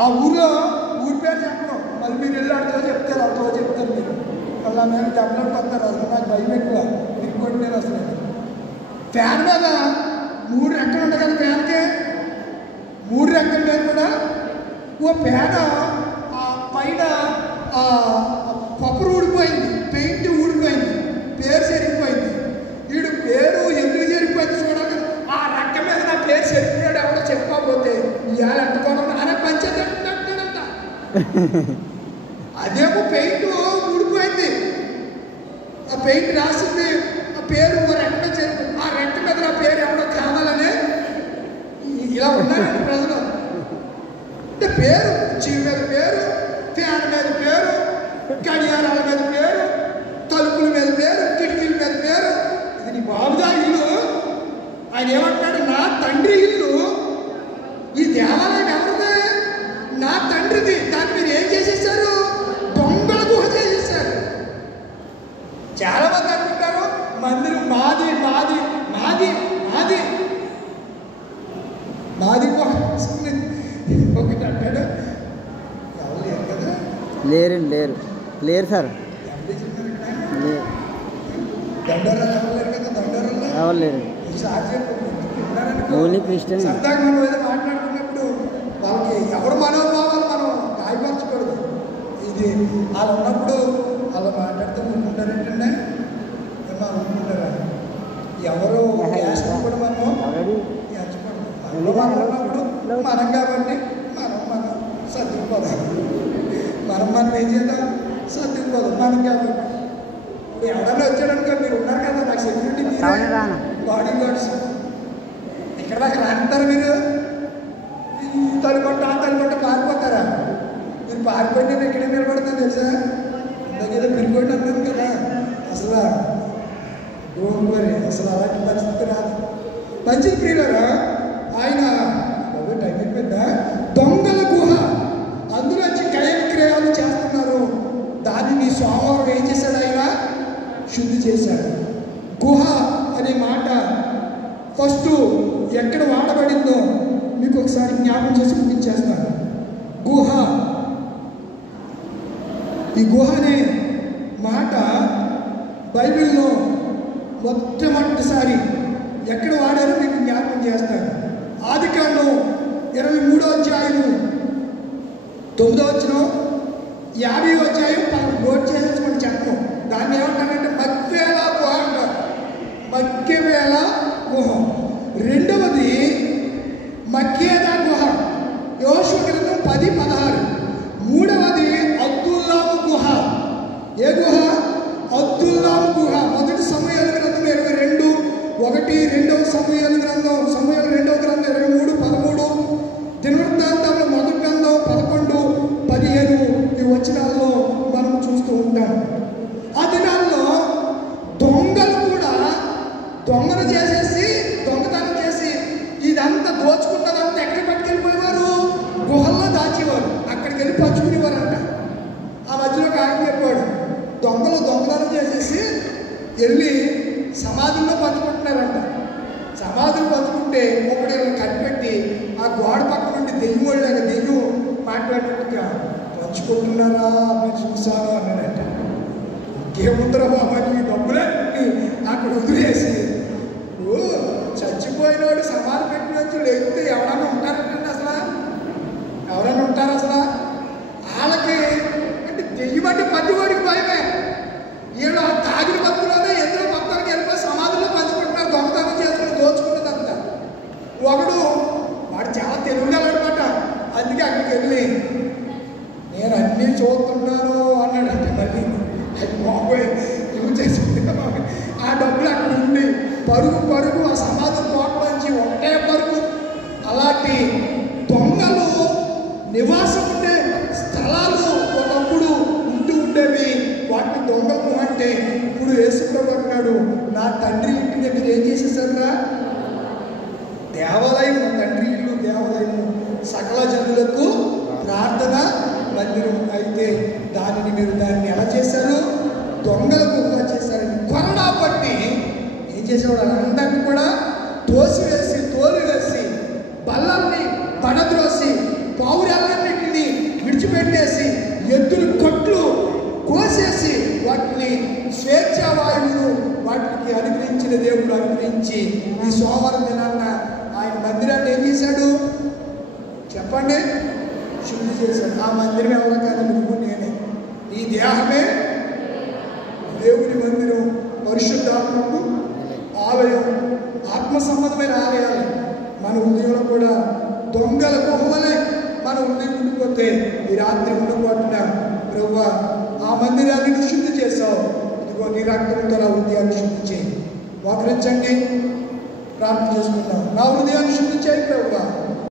ఆ ఊరి పేరు చెప్పడం, మళ్ళీ మీరు వెళ్ళాడుతో చెప్తారు, అతో చెప్తారు. మీరు మళ్ళీ మేము డబ్బులు వస్తారు. అసలు నాకు భయం ఎక్కువ. ఇంకోటి నేను అసలు ఫ్యాన్ మీద 3 రెక్కలు ఉంటాయి కదా. ఫ్యాన్కే 3 రెక్కల మీద కూడా ఓ ఫ్యాన్ పైన పప్పురు ఊడిపోయింది, పెయింట్ ఊడిపోయింది, పేరు చెరిగిపోయింది. వీడు పేరు ఎందుకు చెరిగిపోయింది చూడాలి. ఆ రెక్క మీద నా పేరు చెరిగిపోయాడు ఎవడో చెప్పకపోతే ఇవాళ అంటుకోవడం అనే పంచాయతీ అంటున్నాడంట. అదేమో పెయింట్ ఊడిపోయింది, ఆ పెయింట్ రాసింది, ఆ పేరు రెక్క చెరిగి, ఆ రెక్క మీద నా పేరు ఎవడో కావాలనే ఇలా ఉన్నారండి ప్రజలు. అంటే పేరు, జీవి మీద పేరు, ఫ్యాన్ మీద పేరు, గడియారాల మీద పేరు, తలుపుల మీద పేరు, కిటికీల మీద పేరు. ఇది నీ బాబుదా ఇల్లు? ఆయన ఏమంటున్నాడు? నా తండ్రి ఇల్లు. ఈ దేవాలయం ఎవరిదే? నా తండ్రిది. దాన్ని మీరు ఏం చేసేసారు? దొంగల గుహ చేసేసారు. చాలా మంది అనుకుంటారు మందిరం మాది మాది మాది మాది మాది గుహ. ఒకటి అంటాడు, ఎవరు లేరు కదా? లేరు సార్. దండోరాలు ఎవరు లేరు కదా? దండోరాలు ఎవరు లేరు. Only Christian. సరదాగా మనం ఏదో మాట్లాడుకున్నప్పుడు వాళ్ళకి ఎవరు మనోభావాలు మనం గాయపరచకూడదు. ఇది వాళ్ళు ఉన్నప్పుడు వాళ్ళు మాట్లాడుతూ ఉంటుంటారేంటంటే మనం ఉంటుంటారా? ఎవరు క్యాస్ట్ కూడా మనం ఎంచకూడదు. అందులో మనం ఉన్నప్పుడు మనం కాబట్టి మనం సర్దుకుపోదాం. మనం ఏం చేద్దాం? సర్దుకుపోదాం మనం కాబట్టి. ఇప్పుడు ఎవడన్నా వచ్చాడనుకో, మీరు ఉన్నారు కదా నాకు సెక్యూరిటీ, బాడీ గార్డ్స్ ఇక్కడ దాకా రాంటారు. మీరు తలుపట్టు ఆ తలుపట్టు పారిపోతారా? మీరు పారిపోయి నేను ఎక్కడ నిలబడతాను తెలుసా? ఇందాకేదో పిలుకోండి అన్నాను కదా. అసలు డోంట్ వరీ, అసలు అలాంటి పరిస్థితి రాదు. మంచి ప్రియులరా, ఆయన టైం అయిపోయిందా? దొంగల గుహ, అందులో వచ్చి క్రయ విక్రయాలు చేస్తున్నారు. దానిని సోమవారం ఏం చేశాడు? ఆయన శుద్ధి చేశాడు. గుహ అనే మాట ఫస్ట్ ఎక్కడ వాడబడిందో మీకు ఒకసారి జ్ఞాపకం చేసి ముగించేస్తాను. గుహ. ఈ గుహ అనే మాట బైబిల్లో మొట్టమొదటిసారి ఎక్కడ వాడారో మీకు జ్ఞాపకం చేస్తాను. ఆదికాండం 23వ అధ్యాయము 9వ వచనం, 50వ అధ్యాయం నోట్ చేసేసుకొని చెప్పను. దాన్ని ఏమంటారంటే మక్వేల గుహ అంటారు. మక్వేల గుహ. రెండవది మక్కేదా గుహ, యోషువ గ్రంథం 10:16. మూడవది అబ్దుల్లాము గుహ. ఏ గుహ? అబ్దుల్లాము గుహ. మొదటి సమూయేలు గ్రంథం 22:1, రెండవ సమూయేలు గ్రంథం 23:13, దినవృత్తాంతంలో మొదటి గ్రంథం 11:15 ఈ వచనాల్లో మనం చూస్తూ ఉంటాం. ఆ దినాల్లో దొంగలు కూడా దొంగను చేసేసి దొంగతనం చేసి ఇదంతా దోచుకున్నదంతా ఎక్కడ పట్టుకెళ్ళిపోయేవారు? గుహల్లో దాచేవారు. అక్కడికి వెళ్ళి పంచుకునేవారు అంట. ఆ మధ్యలో ఆయన చెప్పాడు, దొంగలు దొంగతనం చేసేసి వెళ్ళి సమాధుల్లో పంచుకుంటున్నారంట. సమాధులు పంచుకుంటే ఒకటి కనిపెట్టి ఆ గోడ పక్క నుండి దెయ్యం వాళ్ళగా దెయ్యం మాట్లాడినట్టుగా పంచుకుంటున్నారా అని చూసాను అన్నాడంట. ఇంకేముందరో బాబా ఈ డబ్బులన్నీ అక్కడ వదిలేసి చచ్చిపోయినోడు సమాధి పెట్టిన నుంచి లేకపోతే ఎవరైనా ఉంటారంటే అసలు ఎవరైనా ఉంటారు అసలు? వాళ్ళకి అంటే దెయ్యం అంటే పట్టుబడికి భయమే. వీళ్ళు ఆ తాగిన భక్తులోనే ఎదురు భక్తులకి వెళ్ళిపోయి సమాధిలో పంచుకుంటున్నారు, దొంగతనం చేసుకుని దోచుకున్నదంతా. వాడు చాలా తెలివిగలనమాట. అందుకే అక్కడికి వెళ్ళి నేను అన్నీ చూస్తున్నాను అన్నాడు. అంటే మళ్ళీ అది బాబోయ్ ఇవి చేసుకుంటున్నా. ఆ డబ్బులు అక్కడ ఉండి పరుగు ఆ సమాధి తోటలోంచి ఒకటే పరుగు. అలాంటి దొంగలు నివాసం ఉండే స్థలాలు ఒకప్పుడు ఉండేవి. వాటిని దొంగలు అంటే ఇప్పుడు యేసుప్రభు అంటున్నాడు, నా తండ్రి ఇంటి దగ్గర ఏం చేసేసారా? దేవాలయం. నా తండ్రి ఇల్లు దేవాలయము, సకల జనులకు ప్రార్థన మందిరం. అయితే దాన్ని ఎలా చేశారు? దొంగలకు ఎలా చేశారని కొరడా పట్టి ఏం చేసేవాడు? అందరినీ కూడా తోసివేసి తోలివేసి బల్లల్ని పడద్రోసి పావురాలన్నింటినీ విడిచిపెట్టేసి ఎద్దులు కొట్లు కోసేసి వాటిని స్వేచ్ఛావాయువులు వాటికి అనుగ్రహించిన దేవుడు అనుగ్రహించి ఈ సోమవారం దినాన్న ఆయన మందిరాన్ని ఏం చేశాడు చెప్పండి? శుద్ధి చేశాడు. ఆ మందిరం ఎవరో కాదు, నువ్వు నేనే. ఈ దేహమే దేవుని మందిరం, పరిశుద్ధాత్మకు ఆలయం, ఆత్మ సంబంధమైన ఆలయాలు. మన హృదయంలో కూడా దొంగల గుహలే మన హృదయం ఉండిపోతే ఈ రాత్రి ఉండబోతున్న ప్రభువా ఆ మందిరాన్ని నువ్వు శుద్ధి చేసావు. ఇదిగో నీ రక్తంతో నా హృదయాన్ని శుద్ధి చేయి. మోకరించండి, ప్రార్థన చేసుకుందాం. నా హృదయాన్ని శుద్ధి చేయి ప్రభువా.